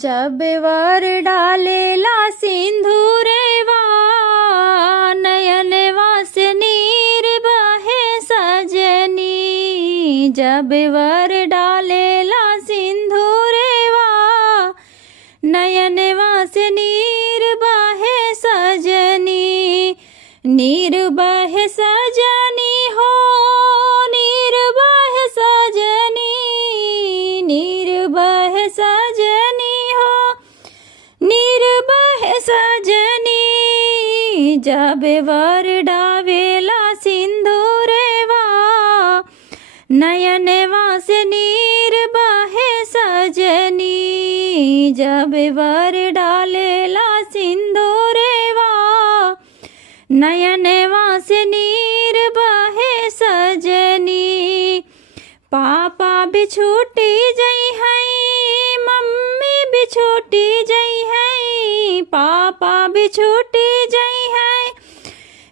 जब वर डालेला सिंधुरेवा नयनवा से नीर बहे सजनी। जब वर डालेला सिंधुरेवा नयनवा से नीर बहे सजनी। नीर बहे सजनी हो नीर बहे सजनी। नीर बहे सजनी हो नीर बहे सजनी। जब वर डावेला सिंधुरेवा नयनवा से नीर बहे सजनी। जब वर डालेला सिंधुरेवा नयनवा से नीर बहे सजनी। पापा भी छूटी जई है मम्मी भी छूटी जई है। पापा भी छूटी जई है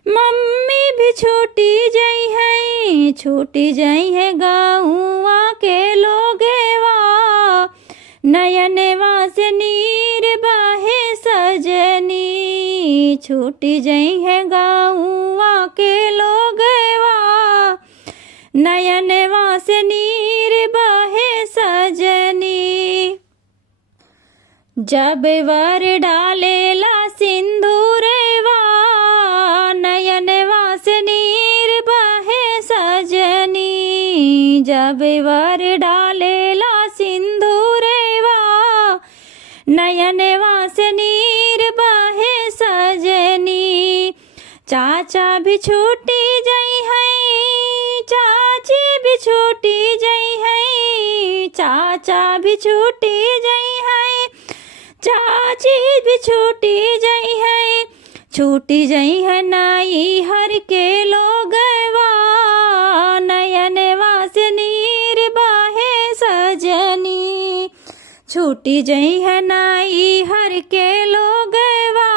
मम्मी भी छूटी जई है। छूटी जई है गाँवा के लोगेवा नयनवा से नीर बहे सजनी। छूटी जई है गाँवा के लोगेवा नयनवा से नीर बहे सजनी। जब वर डालेला सिंधुरेवा नयनवा से नीर बहे सजनी। जब वर डालेला सिंधुरेवा नयनवा से नीर बहे सजनी। चाचा भी छूटी जई है चाची भी छूटी जई है। चाचा भी छूटी जई है चाची भी छूटी जई है। छूटी जई है नाई हर के लोगवा नयनवा से नीर बहे सजनी। छूटी जई है नाई हर के लोगवा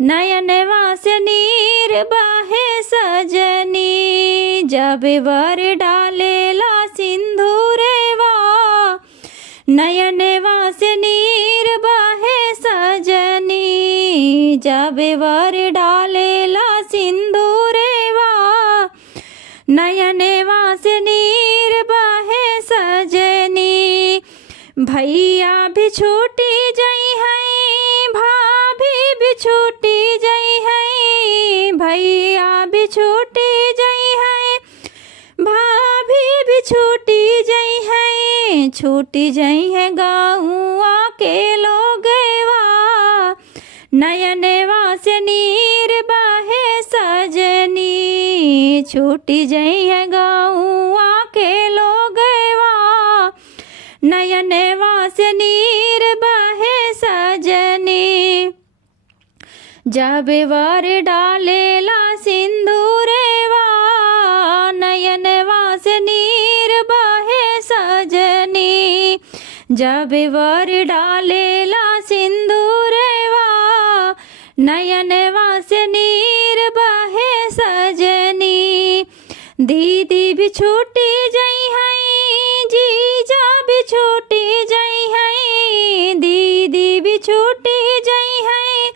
नयनवा से नीर बहे सजनी। जब वर डालेला सिंधुरेवा नयनवा से नीर बहे सजनी। जब वर डालेला सिंधुरेवा नयनवा से नीर बहे सजनी। भैया भी छूटी जई है भाभी भी छूटी जई है। भैया भी छूटी जई है भाभी भी छूटी जई है। छूटी जई है गाँवा के लोगवा नयनवा से नीर बहे सजनी। छूटी जई है गाँवा के लोगवा नयनवा से नीर बहे सजनी। जब वर डालेला सिंधुरेवा नयनवा से नीर बहे सजनी। जब वर डालेला सिंधुरेवा नयनवा से नीर बहे सजनी। दीदी भी छूटी जई है जीजा भी छूटी जई है। दीदी भी छूटी जई है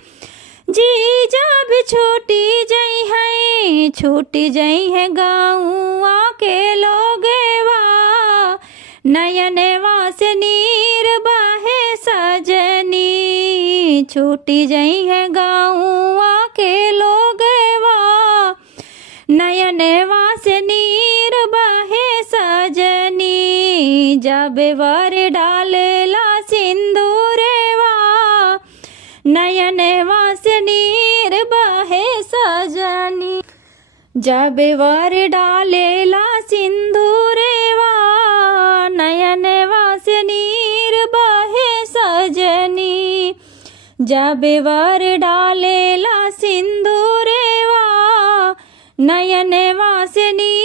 जीजा भी छूटी जई है। छूटी जई है गाँवा के लोगवा नयनवा से नीर बहे सजनी। छूटी जई है गाँवा के लोगवा नयनवा से नीर बहे सजनी। जब वर डालेला सिंधुरेवा नयनवा से नीर बहे सजनी। जब वर डालेला सिंधुरेवा नयनवा से नीर बहे सजनी। जब वर डालेला सिंधुरेवा नयनवा से नीर